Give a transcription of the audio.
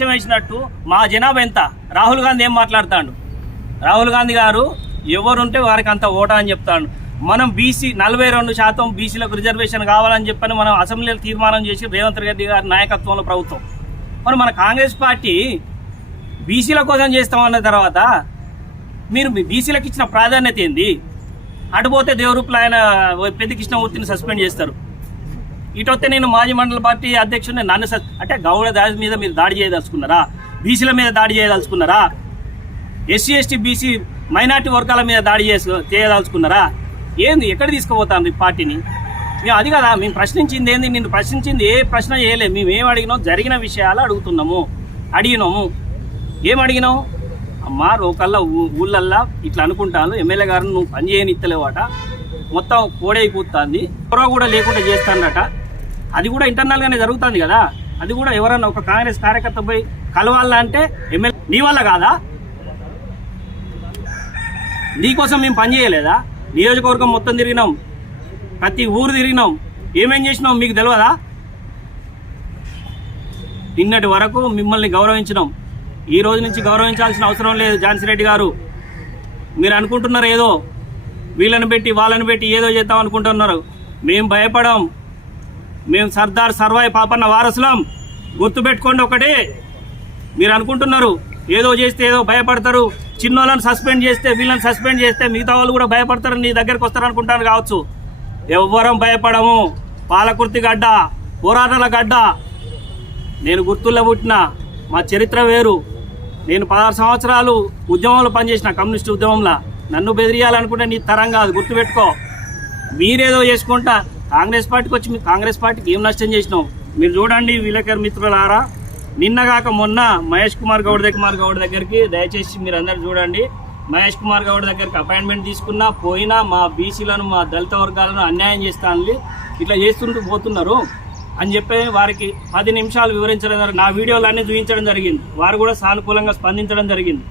అచ్చం వేసినట్టు మా జనాభా ఎంత? రాహుల్ గాంధీ ఏం మాట్లాడతాడు? రాహుల్ గాంధీ గారు ఎవరుంటే వారికి అంత ఓటా అని చెప్తాడు. మనం బీసీ 42% బీసీలకు రిజర్వేషన్ కావాలని చెప్పని మనం అసెంబ్లీలో తీర్మానం చేసి రేవంత్ రెడ్డి గారి నాయకత్వంలో ప్రభుత్వం. మరి మన కాంగ్రెస్ పార్టీ బీసీల కోసం చేస్తామన్న తర్వాత మీరు బీసీలకు ఇచ్చిన ప్రాధాన్యత ఏంది? అటుపోతే దేవరూపులో ఆయన పెద్ద కృష్ణమూర్తిని సస్పెండ్ చేస్తారు, ఇటొస్తే నేను మాజీ మండల పార్టీ అధ్యక్షుడిని నన్ను అంటే గౌడ దాడి మీద మీరు దాడి చేయదలుచుకున్నారా? బీసీల మీద దాడి చేయదలుచుకున్నారా? ఎస్సీ ఎస్టీ బీసీ మైనార్టీ వర్గాల మీద దాడి చేయదలుచుకున్నారా? ఏంది? ఎక్కడ తీసుకుపోతాను ఈ పార్టీని? మేము అది కదా మేము ప్రశ్నించింది ఏంది? నిన్ను ప్రశ్నించింది ఏ ప్రశ్న చేయలేదు. మేము ఏం అడిగినాం? జరిగిన విషయాలు అడిగినాము. ఏం అడిగినాం? అమ్మా రోకల్లా ఊళ్ళల్లా ఇట్లా అనుకుంటాను, ఎమ్మెల్యే గారు నువ్వు పని చేయనిత్తలేవాట, మొత్తం కోడే కూతుంది, ఎవరో కూడా లేకుండా చేస్తాడట. అది కూడా ఇంటర్నల్గానే జరుగుతుంది కదా. అది కూడా ఎవరన్నా ఒక కాంగ్రెస్ కార్యకర్త పోయి కలవాలా అంటే ఎమ్మెల్యే నీ వల్ల కాదా? నీకోసం మేము పని చేయలేదా? నియోజకవర్గం మొత్తం తిరిగినాం, ప్రతి ఊరు తిరిగినాం, ఏమేం చేసినాం మీకు తెలియదా? నిన్నటి వరకు మిమ్మల్ని గౌరవించినాం, ఈ రోజు నుంచి గౌరవించాల్సిన అవసరం లేదు. ఝాన్సీ రెడ్డి గారు మీరు అనుకుంటున్నారు ఏదో వీళ్ళని పెట్టి వాళ్ళని పెట్టి ఏదో చేద్దాం అనుకుంటున్నారు. మేము భయపడం, మేము సర్దార్ సర్వాయి పాపన్న వారసులం. గుర్తుపెట్టుకోండి ఒకటే, మీరు అనుకుంటున్నారు ఏదో చేస్తే ఏదో భయపడతారు, చిన్నోళ్ళని సస్పెండ్ చేస్తే వీళ్ళని సస్పెండ్ చేస్తే మిగతా వాళ్ళు కూడా భయపడతారు, నీ దగ్గరకు వస్తారు అనుకుంటాను కావచ్చు. ఎవ్వరం భయపడము. పాలకుర్తి గడ్డ, పోరాటాల గడ్డ. నేను గుర్తుల్లో పుట్టిన, మా చరిత్ర వేరు. నేను 16 సంవత్సరాలు ఉద్యమంలో పనిచేసిన, కమ్యూనిస్ట్ ఉద్యమంలో. నన్ను బెదిరియాలనుకుంటే నీ తరం కాదు, గుర్తుపెట్టుకో. మీరేదో చేసుకుంటా కాంగ్రెస్ పార్టీకి వచ్చి మీ కాంగ్రెస్ పార్టీకి ఏం నష్టం చేసినాం మీరు చూడండి. విలేకరు మిత్రులారా, నిన్నగాక మొన్న మహేష్ కుమార్ గౌడ్ దగ్గరికి దయచేసి మీరు అందరు చూడండి. మహేష్ కుమార్ గౌడ్ దగ్గరికి అపాయింట్మెంట్ తీసుకున్నా పోయినా మా బీసీలను మా దళిత వర్గాలను అన్యాయం చేస్తానని ఇట్లా చేస్తుంటూ పోతున్నారు అని చెప్పి వారికి 10 నిమిషాలు వివరించడం జరిగింది. నా వీడియోలన్నీ చూపించడం జరిగింది. వారు కూడా సానుకూలంగా స్పందించడం జరిగింది.